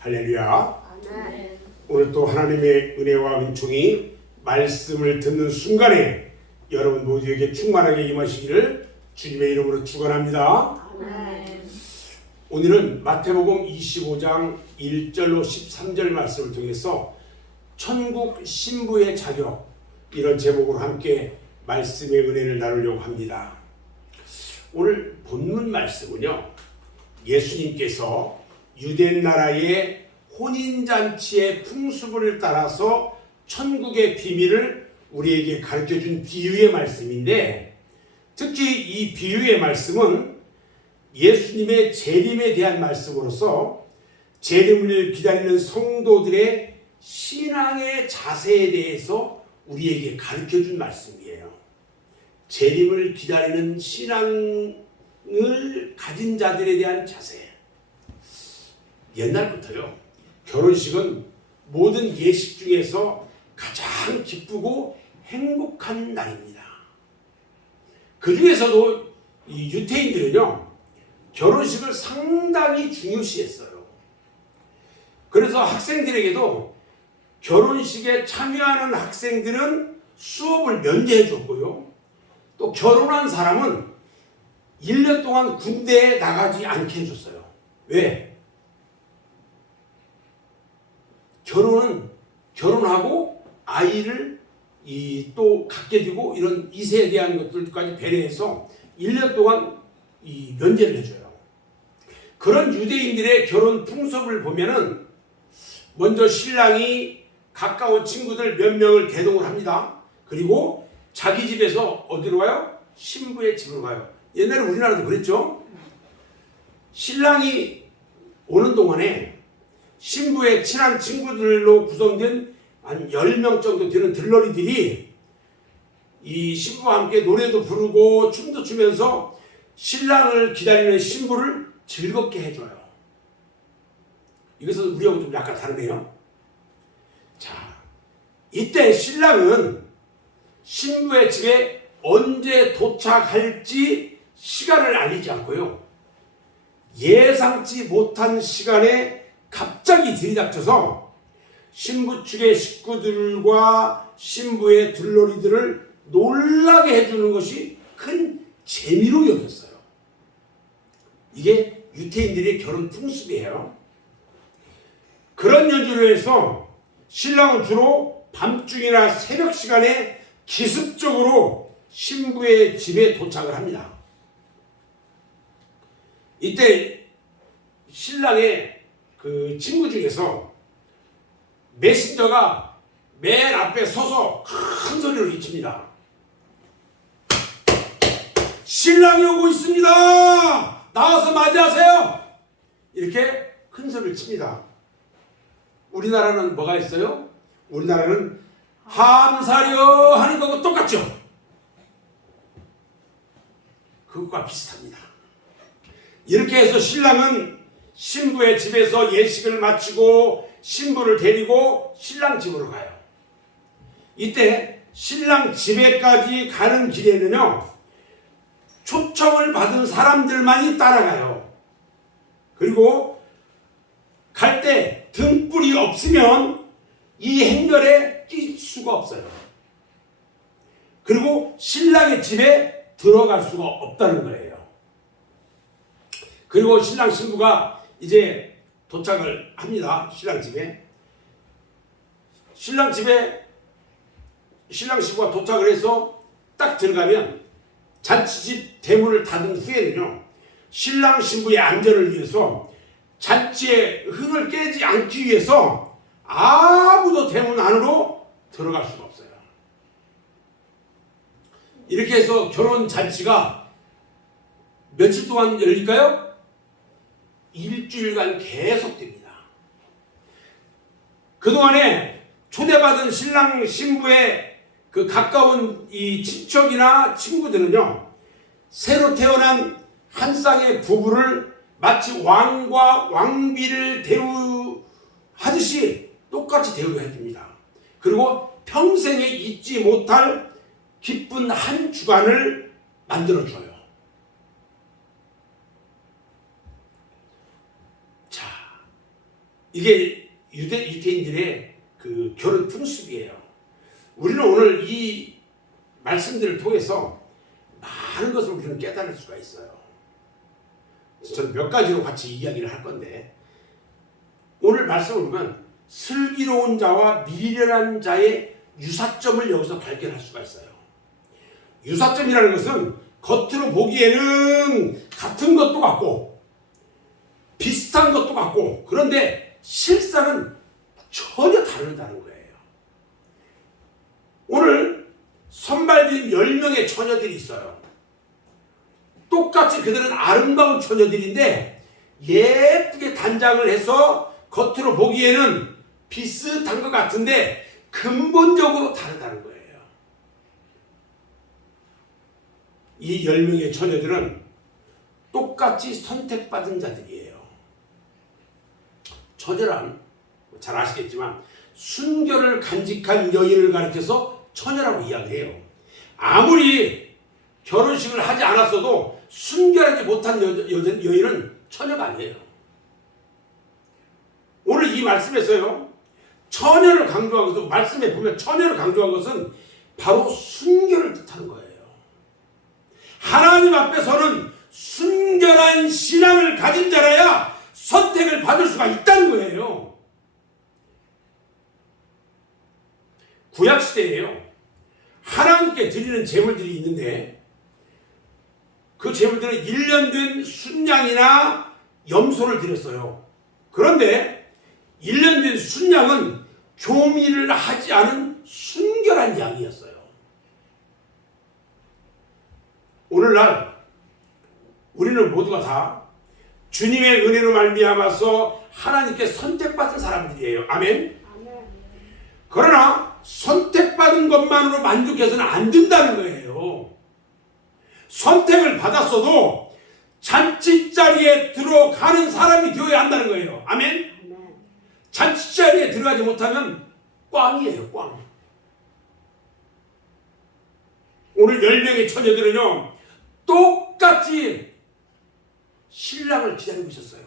할렐루야. 아멘. 오늘 또 하나님의 은혜와 은총이 말씀을 듣는 순간에 여러분 모두에게 충만하게 임하시기를 주님의 이름으로 축원합니다. 아멘. 오늘은 마태복음 25장 1절로 13절 말씀을 통해서 천국 신부의 자격, 이런 제목으로 함께 말씀의 은혜를 나누려고 합니다. 오늘 본문 말씀은요, 예수님께서 유대 나라의 혼인잔치의 풍습을 따라서 천국의 비밀을 우리에게 가르쳐준 비유의 말씀인데, 특히 이 비유의 말씀은 예수님의 재림에 대한 말씀으로서 재림을 기다리는 성도들의 신앙의 자세에 대해서 우리에게 가르쳐준 말씀이에요. 재림을 기다리는 신앙을 가진 자들에 대한 자세. 옛날부터요, 결혼식은 모든 예식 중에서 가장 기쁘고 행복한 날입니다. 그 중에서도 이 유태인들은요, 결혼식을 상당히 중요시했어요. 그래서 학생들에게도 결혼식에 참여하는 학생들은 수업을 면제해 줬고요, 또 결혼한 사람은 1년 동안 군대에 나가지 않게 해줬어요. 왜? 결혼하고 아이를 또 갖게 되고 이런 이세에 대한 것들까지 배려해서 1년 동안 면제를 해줘요. 그런 유대인들의 결혼 풍습을 보면은 먼저 신랑이 가까운 친구들 몇 명을 대동을 합니다. 그리고 자기 집에서 어디로 가요? 신부의 집으로 가요. 옛날에 우리나라도 그랬죠. 신랑이 오는 동안에 신부의 친한 친구들로 구성된 한 10명 정도 되는 들러리들이 이 신부와 함께 노래도 부르고 춤도 추면서 신랑을 기다리는 신부를 즐겁게 해줘요. 이것은 우리하고 좀 약간 다르네요. 자, 이때 신랑은 신부의 집에 언제 도착할지 시간을 알리지 않고요, 예상치 못한 시간에 갑자기 들이닥쳐서 신부 측의 식구들과 신부의 들러리들을 놀라게 해주는 것이 큰 재미로 여겼어요. 이게 유태인들의 결혼 풍습이에요. 그런 연주로 해서 신랑은 주로 밤중이나 새벽 시간에 기습적으로 신부의 집에 도착을 합니다. 이때 신랑의 그 친구 중에서 메신저가 맨 앞에 서서 큰 소리로 외칩니다. 신랑이 오고 있습니다. 나와서 맞이하세요. 이렇게 큰 소리를 칩니다. 우리나라는 뭐가 있어요? 우리나라는 함사려 하는 거하고 똑같죠? 그것과 비슷합니다. 이렇게 해서 신랑은 신부의 집에서 예식을 마치고 신부를 데리고 신랑 집으로 가요. 이때 신랑 집에까지 가는 길에는요, 초청을 받은 사람들만이 따라가요. 그리고 갈 때 등불이 없으면 이 행렬에 낄 수가 없어요. 그리고 신랑의 집에 들어갈 수가 없다는 거예요. 그리고 신랑 신부가 이제 도착을 합니다. 신랑 집에. 신랑 신부가 도착을 해서 딱 들어가면 잔치집 대문을 닫은 후에는요, 신랑 신부의 안전을 위해서 잔치의 흥을 깨지 않기 위해서 아무도 대문 안으로 들어갈 수가 없어요. 이렇게 해서 결혼 잔치가 며칠 동안 열릴까요? 일주일간 계속됩니다. 그동안에 초대받은 신랑 신부의 그 가까운 이 친척이나 친구들은요, 새로 태어난 한 쌍의 부부를 마치 왕과 왕비를 대우하듯이 똑같이 대우해 줍니다. 그리고 평생에 잊지 못할 기쁜 한 주간을 만들어줘요. 이게 유대인들의 그 결혼 풍습이에요. 우리는 오늘 이 말씀들을 통해서 많은 것을 우리는 깨달을 수가 있어요. 저는 몇 가지로 같이 이야기를 할 건데, 오늘 말씀을 보면 슬기로운 자와 미련한 자의 유사점을 여기서 발견할 수가 있어요. 유사점이라는 것은 겉으로 보기에는 같은 것도 같고 비슷한 것도 같고, 그런데 실상은 전혀 다르다는 거예요. 오늘 선발된 10명의 처녀들이 있어요. 똑같이 그들은 아름다운 처녀들인데 예쁘게 단장을 해서 겉으로 보기에는 비슷한 것 같은데 근본적으로 다르다는 거예요. 이 10명의 처녀들은 똑같이 선택받은 자들이에요. 처녀란 잘 아시겠지만 순결을 간직한 여인을 가리켜서 처녀라고 이야기해요. 아무리 결혼식을 하지 않았어도 순결하지 못한 여인은 처녀가 아니에요. 오늘 이 말씀에서요, 처녀를 강조한 것은, 말씀에 보면 처녀를 강조한 것은 바로 순결을 뜻하는 거예요. 하나님 앞에서는 순결한 신앙을 가진 자라야 선택을 받을 수가 있다는 거예요. 구약시대에요, 하나님께 드리는 제물들이 있는데 그 제물들은 1년 된 순양이나 염소를 드렸어요. 그런데 1년 된 순양은 교미를 하지 않은 순결한 양이었어요. 오늘날 우리는 모두가 다 주님의 은혜로 말미암아서 하나님께 선택받은 사람들이에요. 아멘. 그러나 선택받은 것만으로 만족해서는 안 된다는 거예요. 선택을 받았어도 잔치자리에 들어가는 사람이 되어야 한다는 거예요. 아멘. 잔치자리에 들어가지 못하면 꽝이에요. 꽝. 오늘 10명의 처녀들은요, 똑같이 신랑을 기다리고 있었어요.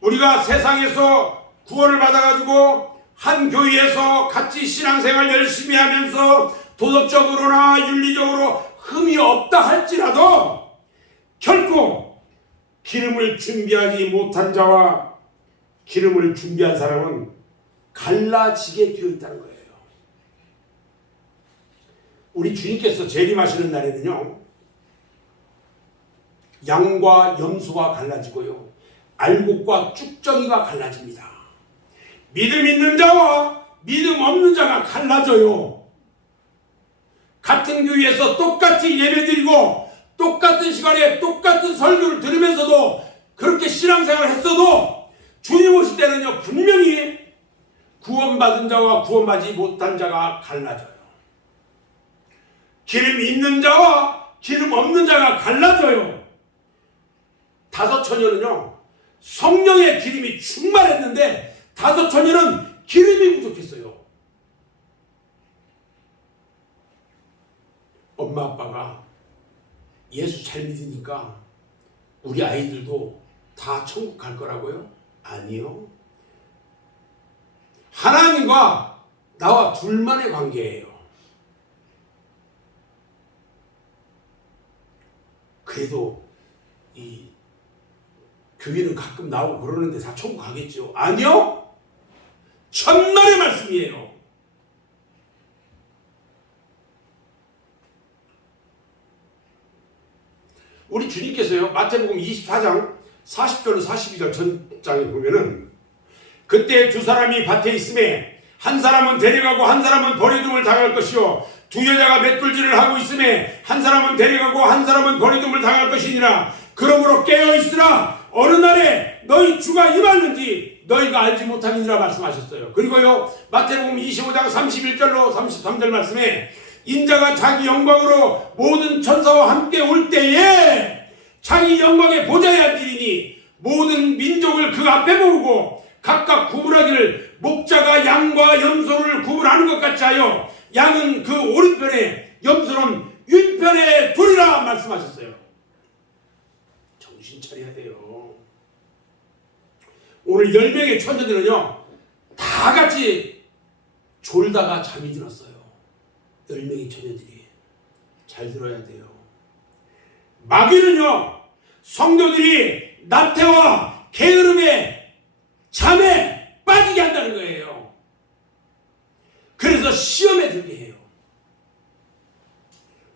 우리가 세상에서 구원을 받아가지고 한 교회에서 같이 신앙생활 열심히 하면서 도덕적으로나 윤리적으로 흠이 없다 할지라도 결코 기름을 준비하지 못한 자와 기름을 준비한 사람은 갈라지게 되어 있다는 거예요. 우리 주님께서 재림하시는 날에는요, 양과 염소가 갈라지고요, 알곡과 쭉정이가 갈라집니다. 믿음 있는 자와 믿음 없는 자가 갈라져요. 같은 교회에서 똑같이 예배드리고 똑같은 시간에 똑같은 설교를 들으면서도 그렇게 신앙생활을 했어도 주님 오실 때는요, 분명히 구원받은 자와 구원받지 못한 자가 갈라져요. 기름 있는 자와 기름 없는 자가 갈라져요. 5 처녀는요, 성령의 기름이 충만했는데 5 처녀는 기름이 부족했어요. 엄마 아빠가 예수 잘 믿으니까 우리 아이들도 다 천국 갈 거라고요? 아니요. 하나님과 나와 둘만의 관계예요. 그래도 이 교회는 가끔 나오고 그러는데 다 천국 가겠죠? 아니요. 천만의 말씀이에요. 우리 주님께서요, 마태복음 24장 40절로 42절 전장에 보면은, 그때 2 사람이 밭에 있음에 한 사람은 데려가고 한 사람은 버리둠을 당할 것이요, 2 여자가 맷돌질을 하고 있음에 한 사람은 데려가고 한 사람은 버리둠을 당할 것이니라. 그러므로 깨어있으라. 어느 날에 너희 주가 임하는지 너희가 알지 못함이니라 말씀하셨어요. 그리고요, 마태복음 25장 31절로 33절 말씀에, 인자가 자기 영광으로 모든 천사와 함께 올 때에 자기 영광의 보좌에 앉으리니 모든 민족을 그 앞에 모으고 각각 구분하기를, 목자가 양과 염소를 구분하는 것 같이 하여 양은 그 오른편에 염소는 왼편에 두리라 말씀하셨어요. 정신 차려야 돼요. 오늘 10명의 처녀들은요 다 같이 졸다가 잠이 들었어요. 10명의 처녀들이. 잘 들어야 돼요. 마귀는요 성도들이 나태와 게으름에 잠에 빠지게 한다는 거예요. 그래서 시험에 들게 해요.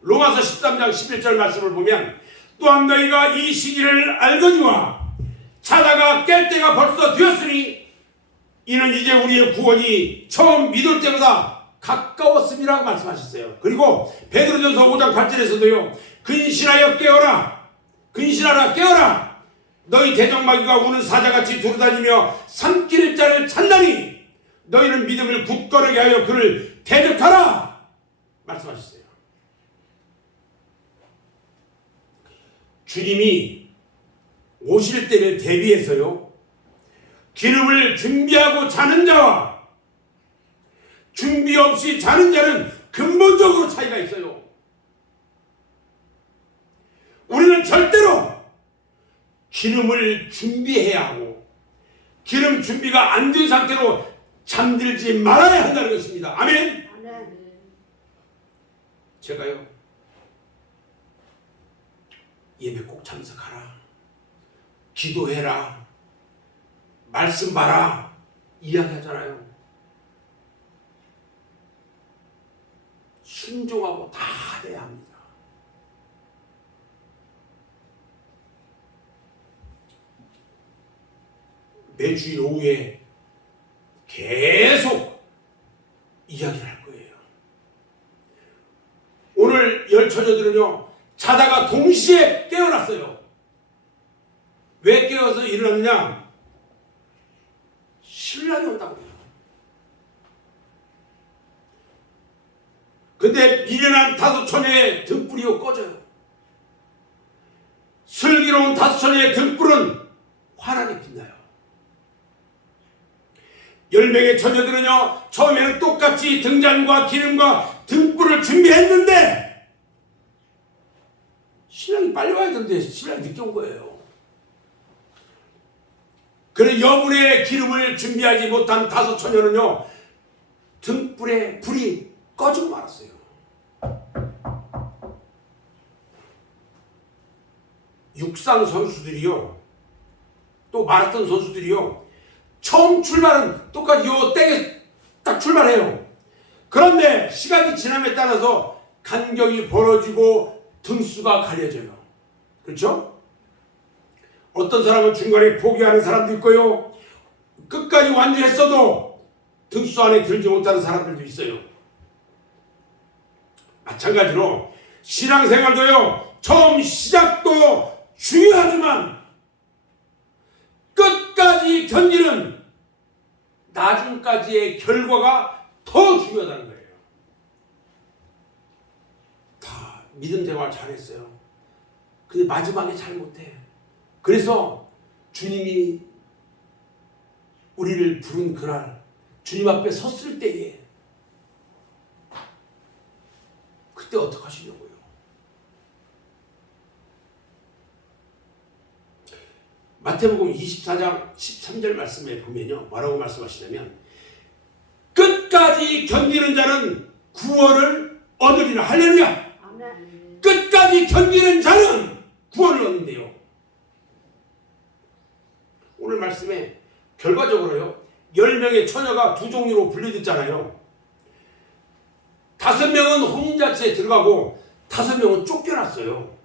로마서 13장 11절 말씀을 보면 또한 너희가 이 시기를 알거니와 자다가 깰 때가 벌써 되었으니 이는 이제 우리의 구원이 처음 믿을 때보다 가까웠음이라고 말씀하셨어요. 그리고 베드로전서 5장 8절에서도요 근신하여 깨어라, 근신하라 깨어라, 너희 대적마귀가 우는 사자같이 두루다니며 삼킬 자를 찾나니 너희는 믿음을 굳건하게 하여 그를 대적하라 말씀하셨어요. 주님이 오실 때를 대비해서요 기름을 준비하고 자는 자와 준비 없이 자는 자는 근본적으로 차이가 있어요. 우리는 절대로 기름을 준비해야 하고 기름 준비가 안 된 상태로 잠들지 말아야 한다는 것입니다. 아멘. 제가요 예배 꼭 참석하라, 기도해라, 말씀 봐라 이야기하잖아요. 순종하고 다 해야 합니다. 매주일 오후에 계속 이야기를 할 거예요. 오늘 10처녀들은요 자다가 동시에 깨어났어요. 왜 깨어서 일어났냐? 신랑이 온다고요. 근데 미련한 5처녀의 등불이 꺼져요. 슬기로운 5처녀의 등불은 환하게 빛나요. 10명의 처녀들은요 처음에는 똑같이 등잔과 기름과 등불을 준비했는데 신랑이 빨리 와야 되는데 신랑이 늦게 온 거예요. 그래 여분의 기름을 준비하지 못한 5처녀는요 등불에 불이 꺼지고 말았어요. 육상 선수들이요 또 마라톤 선수들이요 처음 출발은 똑같이 요 땡에 딱 출발해요. 그런데 시간이 지남에 따라서 간격이 벌어지고 등수가 가려져요. 그렇죠? 어떤 사람은 중간에 포기하는 사람도 있고요 끝까지 완주했어도 등수 안에 들지 못하는 사람들도 있어요. 마찬가지로 신앙생활도요 처음 시작도 중요하지만 끝까지 견디는 나중까지의 결과가 더 중요하다는 거예요. 다 믿음 생활 잘했어요. 근데 마지막에 잘 못해. 그래서 주님이 우리를 부른 그날 주님 앞에 섰을 때에 그때 어떻게 하시려고요? 마태복음 24장 13절 말씀에 보면요 뭐라고 말씀하시냐면 끝까지 견디는 자는 구원을 얻으리라. 할렐루야. 아멘. 끝까지 견디는 자는 구원을 얻는데요. 오늘 말씀에 결과적으로요 10명의 처녀가 두 종류로 분류됐잖아요. 5명은 혼인잔치에 들어가고 5명은 쫓겨났어요.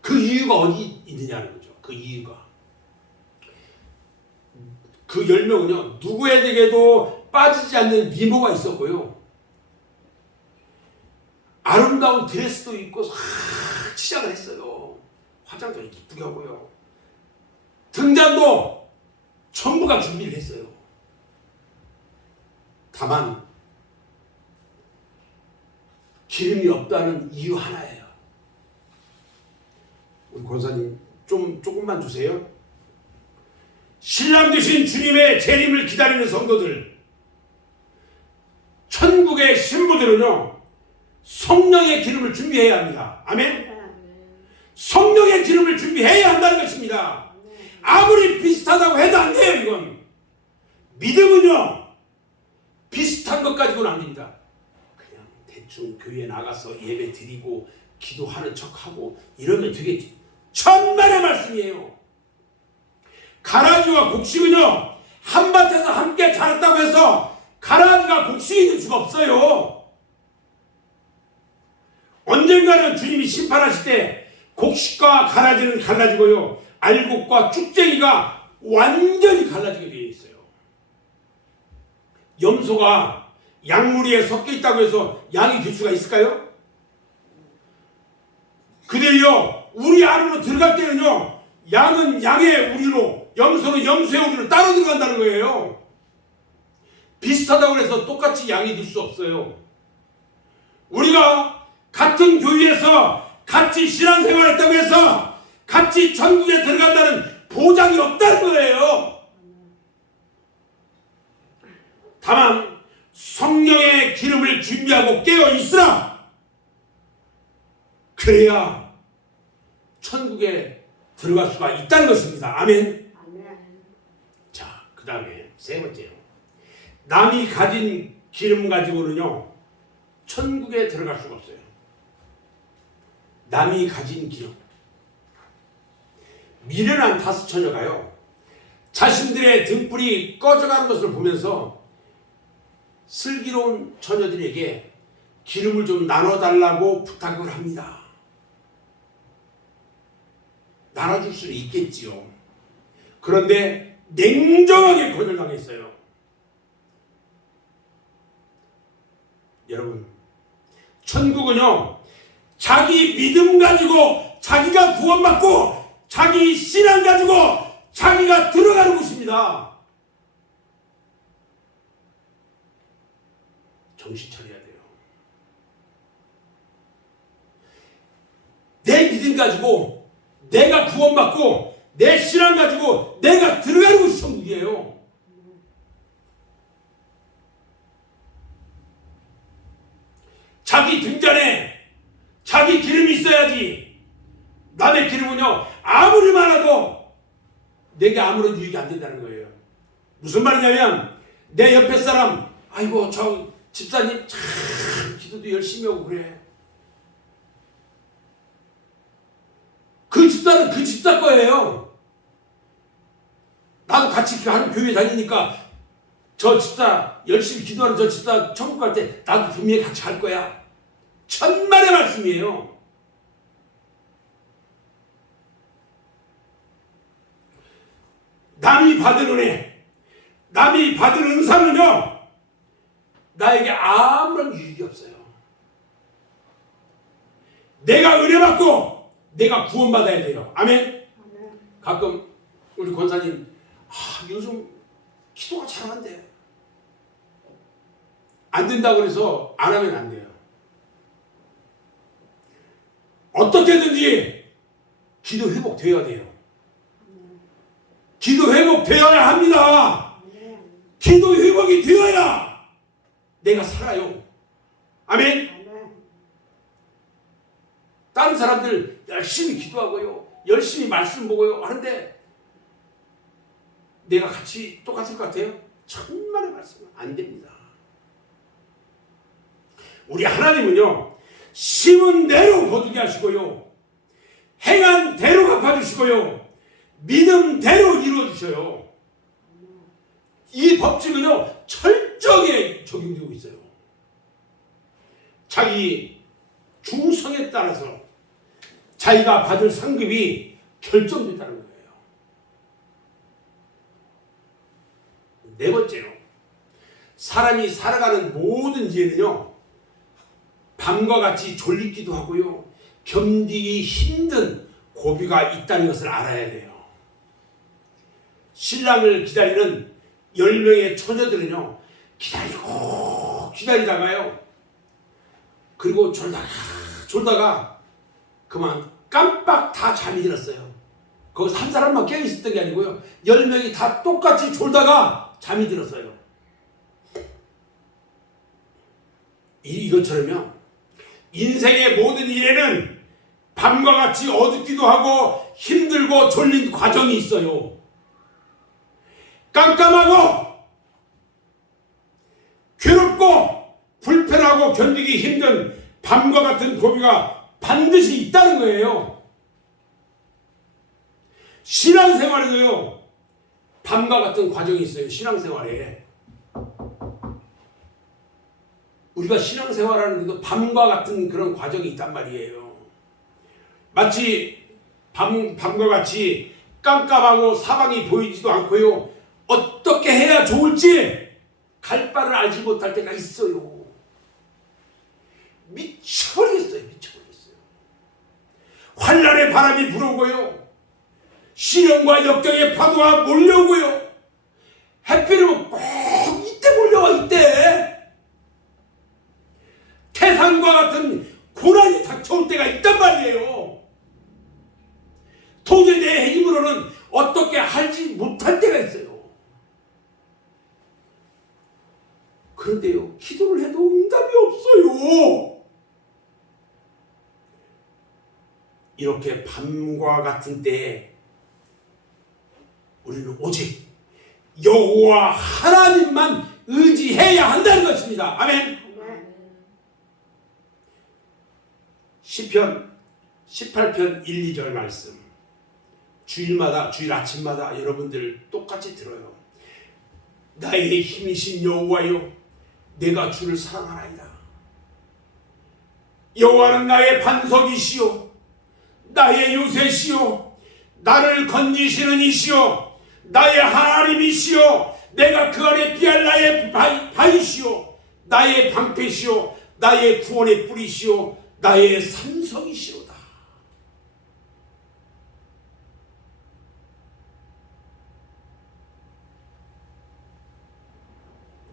그 이유가 어디 있느냐는 거죠. 그 이유가 그 10명은요 누구에게도 빠지지 않는 미모가 있었고요 아름다운 드레스도 입고 치장을 했어요. 화장도 이쁘게 하고요 등잔도 전부가 준비를 했어요. 다만 기름이 없다는 이유 하나예요. 우리 권사님 조금만 주세요. 신랑 되신 주님의 재림을 기다리는 성도들, 천국의 신부들은요 성령의 기름을 준비해야 합니다. 아멘. 성령의 기름을 준비해야 한다는 것입니다. 아무리 비슷하다고 해도 안 돼요. 이건 믿음은요 비슷한 것 가지고는 안 됩니다. 그냥 대충 교회 나가서 예배 드리고 기도하는 척하고 이러면 되겠지. 천만의 말씀이에요. 가라지와 곡식은요 한밭에서 함께 자랐다고 해서 가라지가 곡식이 될 수가 없어요. 언젠가는 주님이 심판하실 때 곡식과 가라지는 갈라지고요 알곡과 쭉쟁이가 완전히 갈라지게 되어 있어요. 염소가 양무리에 섞여 있다고 해서 양이 될 수가 있을까요? 그들이요 우리 안으로 들어갈 때는요 양은 양의 우리로 염소는 염소의 우리로 따로 들어간다는 거예요. 비슷하다고 해서 똑같이 양이 될 수 없어요. 우리가 같은 교회에서 같이 신앙생활을 했다고 해서 같이 천국에 들어간다는 보장이 없다는 거예요. 다만 성령의 기름을 준비하고 깨어 있으라. 그래야 천국에 들어갈 수가 있다는 것입니다. 아멘. 자, 그 다음에 세 번째요. 남이 가진 기름 가지고는요 천국에 들어갈 수가 없어요. 남이 가진 기름. 미련한 다섯 처녀가요 자신들의 등불이 꺼져가는 것을 보면서 슬기로운 처녀들에게 기름을 좀 나눠달라고 부탁을 합니다. 나눠줄 수는 있겠지요. 그런데 냉정하게 거절당했어요. 여러분, 천국은요 자기 믿음 가지고 자기가 구원받고 자기 신앙 가지고 자기가 들어가는 곳입니다. 정신 차려야 돼요. 내 믿음 가지고 내가 구원받고 내 신앙 가지고 내가 들어가는 곳이 천국이에요. 자기 등잔에 자기 기름이 있어야지. 남의 기름은요 아무리 많아도 내게 아무런 유익이 안 된다는 거예요. 무슨 말이냐면 내 옆에 사람 아이고 저 집사님 참 기도도 열심히 하고 그래. 그 집사는 그 집사 거예요. 나도 같이 한 교회 다니니까 저 집사 열심히 기도하는 저 집사 천국 갈 때 나도 분명히 같이 갈 거야. 천만의 말씀이에요. 남이 받은 은혜, 남이 받은 은사는요 나에게 아무런 유익이 없어요. 내가 은혜 받고 내가 구원받아야 돼요. 아멘. 가끔 우리 권사님 요즘 기도가 잘 안 돼. 안 된다고 해서 안 하면 안 돼요. 어떻게든지 기도 회복되어야 돼요. 기도 회복되어야 합니다. 기도 회복이 되어야 내가 살아요. 아멘. 다른 사람들 열심히 기도하고요 열심히 말씀 보고요 하는데 내가 같이 똑같을 것 같아요? 천만의 말씀 안 됩니다. 우리 하나님은요 심은 대로 거두게 하시고요 행한 대로 갚아주시고요 믿음대로 이루어주셔요. 이 법칙은요 철저하게 적용되고 있어요. 자기 중성에 따라서 자기가 받을 상급이 결정된다는 거예요. 네 번째로 사람이 살아가는 모든 일은요 밤과 같이 졸리기도 하고요 견디기 힘든 고비가 있다는 것을 알아야 돼요. 신랑을 기다리는 10명의 처녀들은요 기다리고 기다리다가요 그리고 졸다가 그만 깜빡 다 잠이 들었어요. 거기서 한 사람만 깨어있었던 게 아니고요 10명이 다 똑같이 졸다가 잠이 들었어요. 이것처럼요 인생의 모든 일에는 밤과 같이 어둡기도 하고 힘들고 졸린 과정이 있어요. 깜깜하고 참고 견디기 힘든 밤과 같은 고비가 반드시 있다는 거예요. 신앙생활에도요, 밤과 같은 과정이 있어요. 신앙생활에. 우리가 신앙생활하는데도 밤과 같은 그런 과정이 있단 말이에요. 마치 밤과 같이 깜깜하고 사방이 보이지도 않고요, 어떻게 해야 좋을지 갈 바를 알지 못할 때가 있어요. 미쳐버리겠어요. 환란의 바람이 불어오고요, 시련과 역경의 파도가 몰려오고요, 해필이면 꼭 이때 몰려와. 이때 태산과 같은 고난이 닥쳐올 때가 있단 말이에요. 도저히 내 힘으로는 어떻게 하지 못할 때가 있어요. 그런데요, 기도를 해도 응답이 없어요. 이렇게 밤과 같은 때에 우리는 오직 여호와 하나님만 의지해야 한다는 것입니다. 아멘. 시편 18편 1, 2절 말씀, 주일 아침마다 여러분들 똑같이 들어요. 나의 힘이신 여호와여, 내가 주를 사랑하나이다. 여호와는 나의 반석이시요 나의 요새시요 나를 건지시는 이시요 나의 하나님이시요 내가 그 안에 피할 나의 바위시요 나의 방패시요 나의 구원의 뿌리시요 나의 산성이시로다.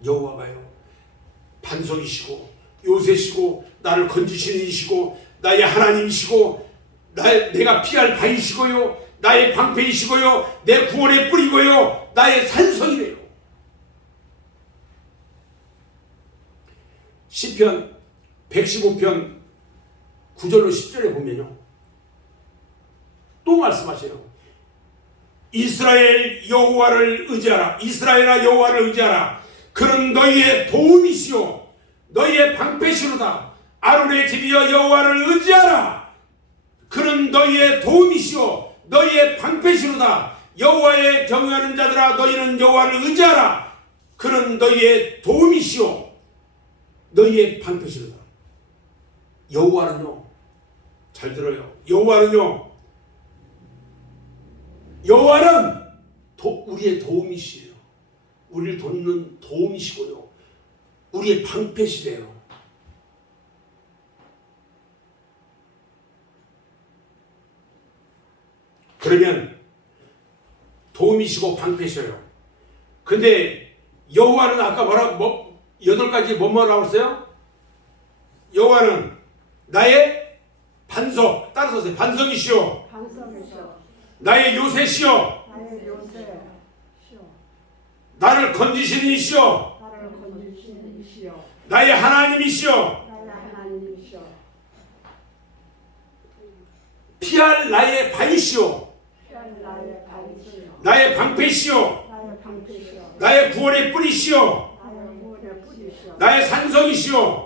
여호와가요, 반석이시고 요새시고 나를 건지시는 이시고 나의 하나님이시고 내가 피할 바위시고요 나의 방패이시고요 내 구원의 뿌리고요 나의 산성이래요. 시편 115편 9절로 10절에 보면요, 또 말씀하세요. 이스라엘 여호와를 의지하라. 이스라엘아 여호와를 의지하라. 그는 너희의 도움이시오 너희의 방패시로다. 아론의 집이여 여호와를 의지하라. 그는 너희의 도움이시오 너희의 방패시로다. 여호와의 경외하는 자들아 너희는 여호와를 의지하라. 그는 너희의 도움이시오 너희의 방패시로다. 여호와는요, 잘 들어요. 여호와는 우리의 도움이시에요. 우리를 돕는 도움이시고요, 우리의 방패시래요. 그러면 도움이시고 방패셔요. 근데 여호와는 아까 8가지 뭐라고 했어요? 여호와는 나의 반석, 따라서 하세요. 반석이시오 나의 요새시오 나를 건지시는 이시오 나의 하나님이시오 피할 나의 바위시오 나의 방패시오 나의 구원의 뿌리시오 나의 산성이시오.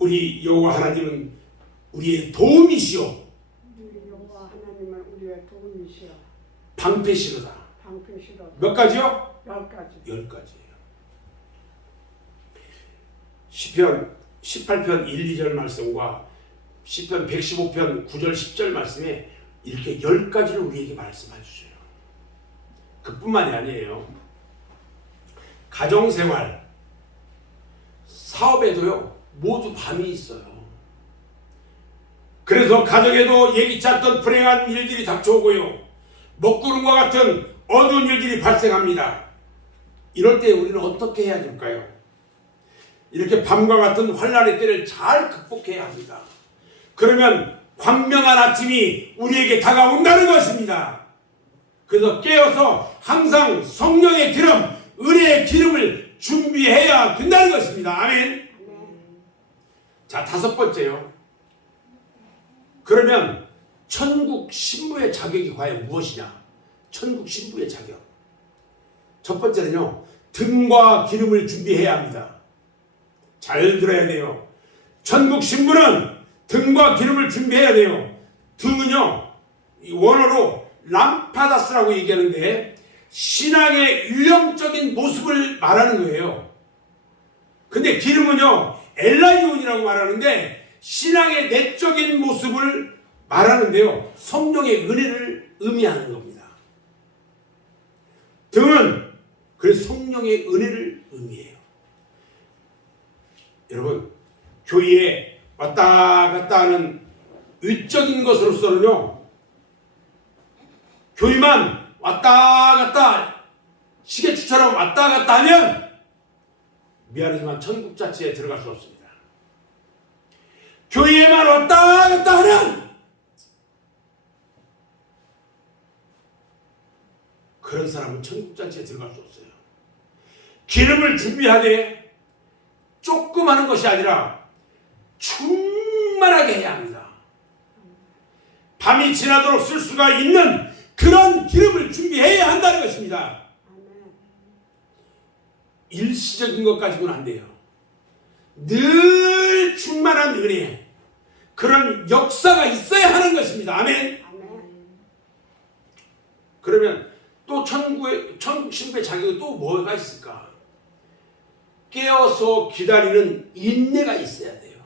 우리 여호와 하나님은 우리의 도움이시오 방패시로다. 몇 가지요? 10가지예요. 시편 18편 1, 2절 말씀과 시편 115편 9절 10절 말씀에 이렇게 10가지를 우리에게 말씀해 주셔요. 그뿐만이 아니에요. 가정생활, 사업에도요, 모두 밤이 있어요. 그래서 가정에도 예기치 않던 불행한 일들이 닥쳐오고요, 먹구름과 같은 어두운 일들이 발생합니다. 이럴 때 우리는 어떻게 해야 될까요? 이렇게 밤과 같은 환란의 때를 잘 극복해야 합니다. 그러면 광명한 아침이 우리에게 다가온다는 것입니다. 그래서 깨어서 항상 성령의 기름, 은혜의 기름을 준비해야 된다는 것입니다. 아멘. 자, 5번째요. 그러면 천국 신부의 자격이 과연 무엇이냐? 천국 신부의 자격. 첫 번째는요, 등과 기름을 준비해야 합니다. 잘 들어야 돼요. 천국 신부는 등과 기름을 준비해야 돼요. 등은요, 원어로 람파다스라고 얘기하는데 신앙의 유형적인 모습을 말하는 거예요. 근데 기름은요, 엘라이온이라고 말하는데 신앙의 내적인 모습을 말하는데요, 성령의 은혜를 의미하는 겁니다. 등은 그래서 성령의 은혜를 의미해요. 여러분, 교회에 왔다 갔다 하는 외적인 것으로서는요, 교회만 왔다 갔다 시계추처럼 왔다 갔다 하면 미안하지만 천국 자체에 들어갈 수 없습니다. 교회에만 왔다 갔다 하는 그런 사람은 천국 자체에 들어갈 수 없어요. 기름을 준비하되 조금 하는 것이 아니라 충만하게 해야 합니다. 밤이 지나도록 쓸 수가 있는 그런 기름을 준비해야 한다는 것입니다. 일시적인 것 가지고는 안 돼요. 늘 충만한 은혜, 그런 역사가 있어야 하는 것입니다. 아멘. 그러면 또 천국 신부의 자격이 또 뭐가 있을까? 깨어서 기다리는 인내가 있어야 돼요.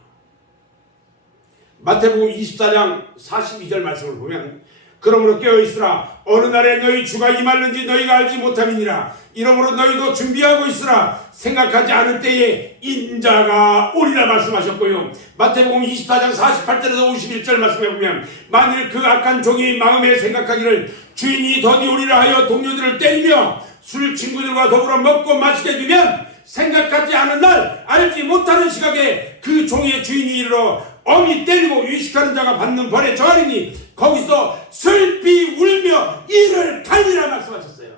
마태복음 24장 42절 말씀을 보면 그러므로 깨어있으라. 어느 날에 너희 주가 임하는지 너희가 알지 못함이니라. 이러므로 너희도 준비하고 있으라. 생각하지 않은 때에 인자가 오리라 말씀하셨고요. 마태복음 24장 48절에서 51절 말씀해 보면 만일 그 악한 종이 마음에 생각하기를 주인이 더디 오리라 하여 동료들을 때리며 술 친구들과 더불어 먹고 마시게 되면 생각하지 않은 날 알지 못하는 시각에 그 종의 주인이 이르러 엄히 때리고 유식하는 자가 받는 벌에 저하리니 거기서 슬피 울며 이를 갈리라 말씀하셨어요.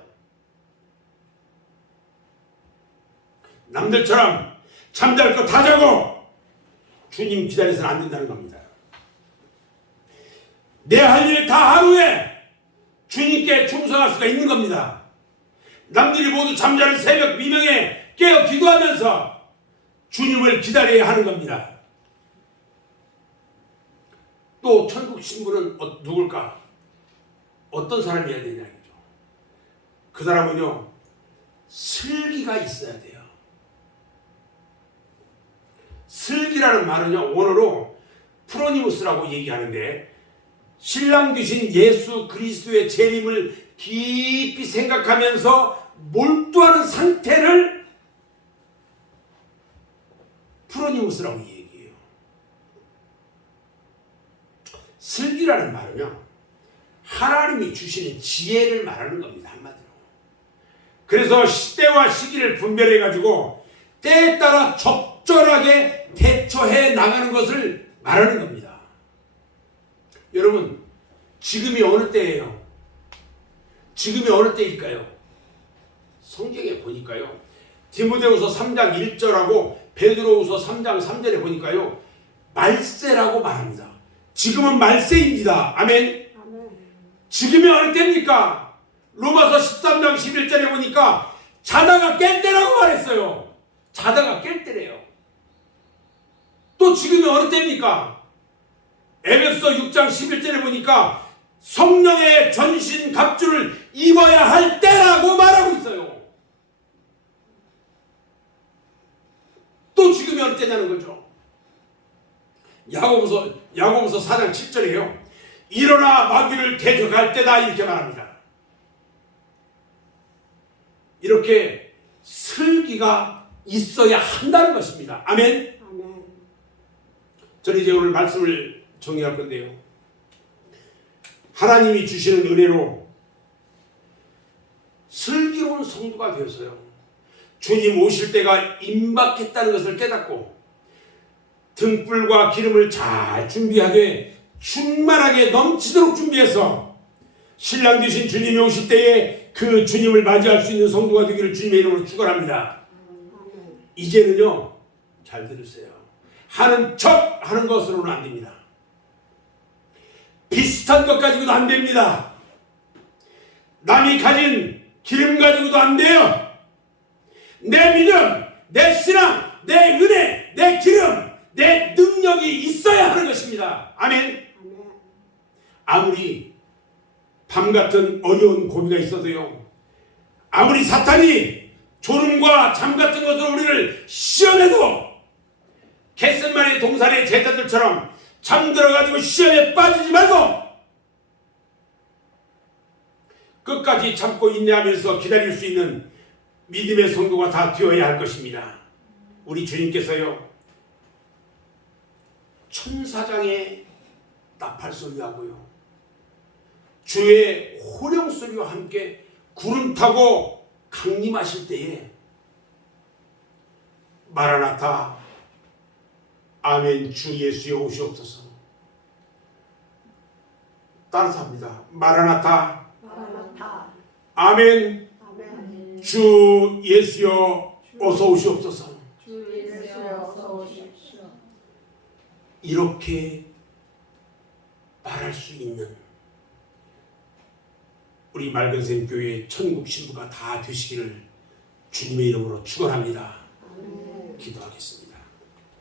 남들처럼 잠잘 거 다 자고 주님 기다려서는 안 된다는 겁니다. 내 할 일 다 하루에 주님께 충성할 수가 있는 겁니다. 남들이 모두 잠자는 새벽 미명에 깨어 기도하면서 주님을 기다려야 하는 겁니다. 또 천국 신부는 누굴까? 어떤 사람이어야 되냐죠. 그 사람은요, 슬기가 있어야 돼요. 슬기라는 말은요, 원어로 프로니무스라고 얘기하는데 신랑 되신 예수 그리스도의 재림을 깊이 생각하면서 몰두하는 상태를 프로니무스라고 얘기해요. 슬기라는 말은요, 하나님이 주시는 지혜를 말하는 겁니다. 한마디로. 그래서 시대와 시기를 분별해 가지고 때에 따라 적절하게 대처해 나가는 것을 말하는 겁니다. 여러분, 지금이 어느 때예요? 지금이 어느 때일까요? 성경에 보니까요, 디모데후서 3장 1절하고 베드로후서 3장 3절에 보니까요, 말세라고 말합니다. 지금은 말세입니다. 아멘. 지금이 어느 때입니까? 로마서 13장 11절에 보니까 자다가 깰 때라고 말했어요. 자다가 깰 때래요. 또 지금이 어느 때입니까? 에베소서 6장 11절에 보니까 성령의 전신 갑주를 입어야 할 때라고 말하고 있어요. 또 지금이 어느 때냐는 거죠. 야고보서 4장 7절에요. 일어나 마귀를 대적할 때다 이렇게 말합니다. 이렇게 슬기가 있어야 한다는 것입니다. 아멘. 저는 이제 오늘 말씀을 정리할 건데요. 하나님이 주시는 은혜로 슬기로운 성도가 되어서요, 주님 오실 때가 임박했다는 것을 깨닫고 등불과 기름을 잘 준비하되 충만하게 넘치도록 준비해서 신랑 되신 주님이 오실 때에 그 주님을 맞이할 수 있는 성도가 되기를 주님의 이름으로 축원합니다. 이제는요, 잘 들으세요. 하는 척 하는 것으로는 안 됩니다. 비슷한 것 가지고도 안 됩니다. 남이 가진 기름 가지고도 안 돼요. 내 믿음, 내 신앙, 내 은혜, 내 기름, 내 능력이 있어야 하는 것입니다. 아멘. 아무리 밤 같은 어려운 고비가 있어도요, 아무리 사탄이 졸음과 잠 같은 것으로 우리를 시험해도 겟세마네 동산의 제자들처럼 잠들어가지고 시험에 빠지지 말고 끝까지 참고 인내하면서 기다릴 수 있는 믿음의 성도가 다 되어야 할 것입니다. 우리 주님께서요, 천사장의 나팔 소리하고요, 주의 호령 소리와 함께 구름 타고 강림하실 때에 마라나타, 아멘, 주 예수여 오시옵소서. 따라서 합니다. 마라나타, 마라나타, 아멘, 아멘. 주 예수여 어서 오시옵소서. 주 예수여 어서 오십시오. 이렇게 말할 수 있는 우리 맑은샘 교회 천국 신부가 다 되시기를 주님의 이름으로 축원합니다. 아멘. 기도하겠습니다.